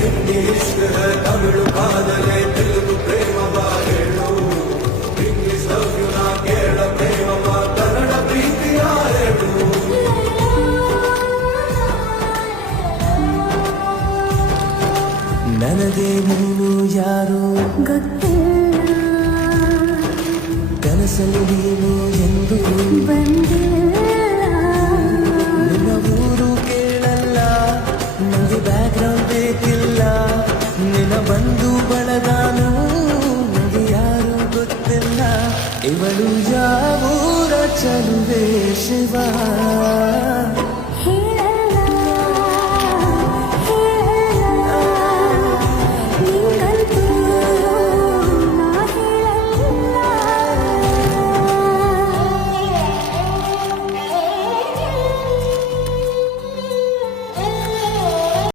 इश्क है तमिಳು ಕಾದಲೆ ತೆಲುಗು ಪ್ರೇಮವ ಹೇಳು ಇಂಗ್ಲಿಷ್ ಲವ್ ಯು ನಾ ಕೇಳ ಪ್ರೇಮವ ಕನ್ನಡ ಪ್ರೀತಿಯ ಹೇಳು ನನಗೆ ನೀನು ಯಾರು ಗೊತ್ತಿಲ್ಲ ಕನಸಲ್ಲಿ ನೀನು ಎಂದು ಬಂದಿಲ್ಲ ನಿನ್ನ ಊರು ಕೇಳಲ್ಲ ನನಗೆ ಬ್ಯಾಕ್ಗ್ರೌಂಡ್ ಬೇಕಿಲ್ಲ ನಿನ್ನ ಬಂಧು ಬಳಗಾನು ನನಗೆ ಯಾರು ಗೊತ್ತಿಲ್ಲ ಇವಳು ಯಾವೂರ ಚಲುವೆ ಶಿವ